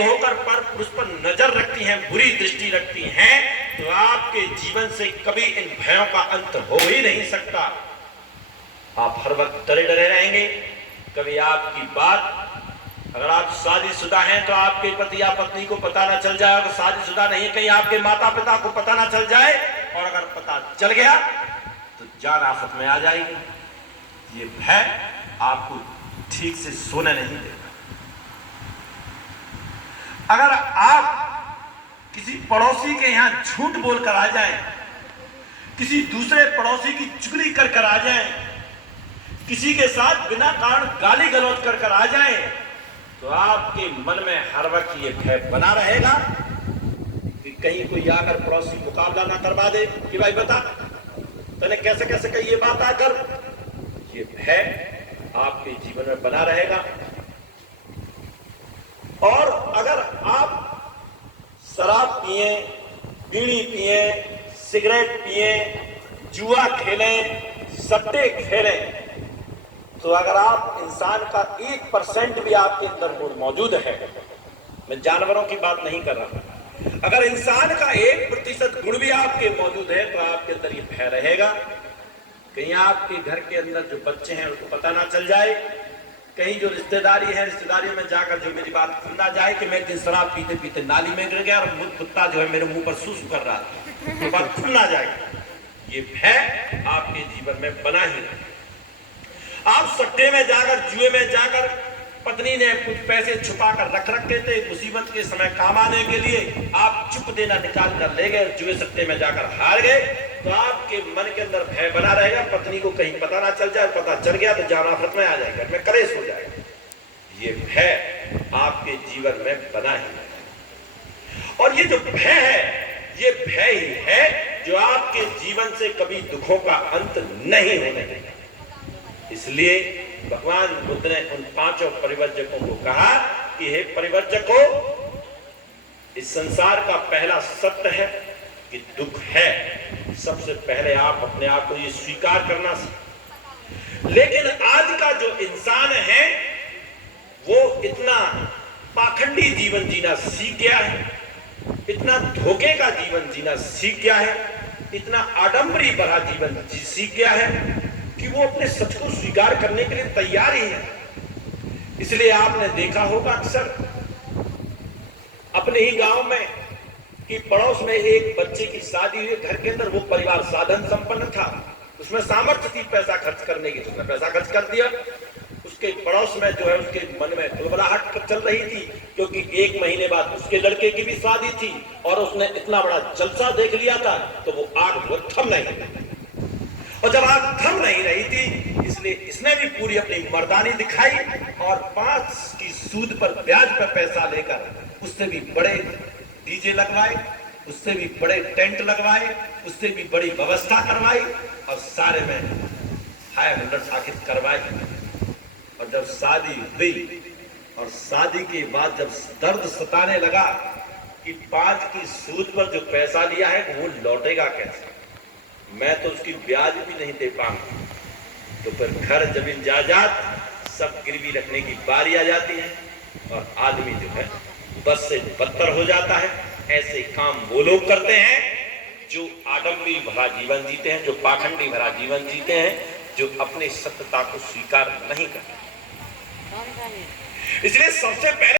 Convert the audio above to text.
होकर पर उस पर नजर रखती हैं, बुरी दृष्टि रखती हैं, तो आपके जीवन से कभी इन भयों का अंत हो ही नहीं सकता। आप हर वक्त डरे डरे रहेंगे। कभी आपकी बात, अगर आप शादीशुदा हैं तो आपके पति या पत्नी को पता ना चल जाए, अगर शादीशुदा नहीं है कहीं आपके माता पिता को पता ना चल जाए, और अगर पता चल गया तो जान आफत में आ जाएगी। ये भय आपको ठीक से सोने नहीं देगा। अगर आप किसी पड़ोसी के यहां झूठ बोलकर आ जाएं, किसी दूसरे पड़ोसी की चुगली कर कर आ जाएं, किसी के साथ बिना कारण गाली गलौज कर कर आ जाएं, तो आपके मन में हर वक्त ये भय बना रहेगा कि कहीं कोई आकर पड़ोसी मुकाबला ना करवा दे कि भाई बता तूने कैसे कैसे कही ये बात आकर। ये भय आपके जीवन में बना रहेगा। और अगर आप शराब पिए, बीड़ी पिए, सिगरेट पिए, जुआ खेलें, सट्टे खेलें, तो अगर आप इंसान का 1% भी आपके अंदर गुण मौजूद है, मैं जानवरों की बात नहीं कर रहा, अगर इंसान का 1% गुण भी आपके मौजूद है, तो आपके अंदर ये भय रहेगा। कहीं आपके घर के अंदर जो बच्चे हैं उनको पता ना चल जाए, कहीं जो रिश्तेदारी है, रिश्तेदारियों में जाकर जो मेरी बात खुल ना जाए कि मैं दिन शराब पीते पीते नाली में गिर गया और कुत्ता जो है मेरे मुंह पर सूसू कर रहा था, तो बात खुल ना जाए। ये भय आपके जीवन में बना ही रहे। आप सट्टे में जाकर, जुए में जाकर, पत्नी ने कुछ पैसे छुपा कर रख रखे थे मुसीबत के समय काम आने के लिए, आप चुप देना निकाल कर ले गए, जुए सट्टे में जाकर हार गए, तो आपके मन के अंदर भय बना रहेगा। पत्नी को कहीं पता ना चल जाए, पता चल गया तो जान आफत में आ जाएगा, में कलेश हो जाएगा। ये भय आपके जीवन में बना ही है। और ये जो भय है, ये भय ही है जो आपके जीवन से कभी दुखों का अंत नहीं होने देगा। इसलिए भगवान बुद्ध ने उन 5 परिवर्जकों को कहा कि हे परिवर्जकों, इस संसार का पहला सत्य है कि दुख है। सबसे पहले आप अपने आप को ये स्वीकार करना सीखें। लेकिन आज का जो इंसान है वो इतना पाखंडी जीवन जीना सीख गया है, इतना धोखे का जीवन जीना सीख गया है, इतना आडंबरी भरा जीवन सीख गया है कि वो अपने सच को स्वीकार करने के लिए तैयार ही है। इसलिए आपने देखा होगा अक्सर अपने ही गांव में कि पड़ोस में एक बच्चे की शादी हुई, घर के अंदर वो परिवार साधन संपन्न था, उसमें सामर्थ्य थी पैसा खर्च करने की, उसने पैसा खर्च कर दिया। उसके पड़ोस में जो है उसके मन में दुर्बलाहट चल रही थी, क्योंकि 1 महीने बाद उसके लड़के की भी शादी थी और उसने इतना बड़ा जलसा देख लिया था, तो वो आग वो थम नहीं। और जब आग थम नहीं रही थी, इसलिए इसने भी पूरी अपनी मर्दानी दिखाई और 5 की सूद पर ब्याज पर पैसा लेकर उससे भी बड़े डीजे लगवाए, उससे भी बड़े टेंट लगवाए, उससे भी बड़ी व्यवस्था करवाई और सारे में हाय हुल्लड़ साकित करवाई। और जब शादी हुई और शादी के बाद जब दर्द सताने लगा कि 5 की सूद पर जो पैसा लिया है वो लौटेगा कैसे, मैं तो उसकी ब्याज भी नहीं दे पाऊंगा, तो फिर घर जमीन जायदाद सब गिरवी रखने की बारी आ जाती है और आदमी जो है बस से बदतर हो जाता है। ऐसे काम वो लोग करते हैं जो आडंबरी भरा जीवन जीते हैं, जो पाखंडी भरा जीवन जीते हैं, जो अपनी सत्यता को स्वीकार नहीं करते। इसलिए सबसे पहले